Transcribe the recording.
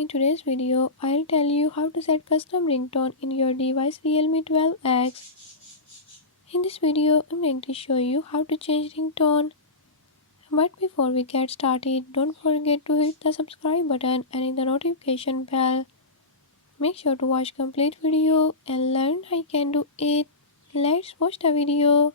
in today's video, I'll tell you how to set custom ringtone in your device Realme 12X. In this video, I'm going to show you how to change ringtone. But before we get started, don't forget to hit the subscribe button and hit the notification bell. Make sure to watch complete video and learn how you can do it. Let's watch the video.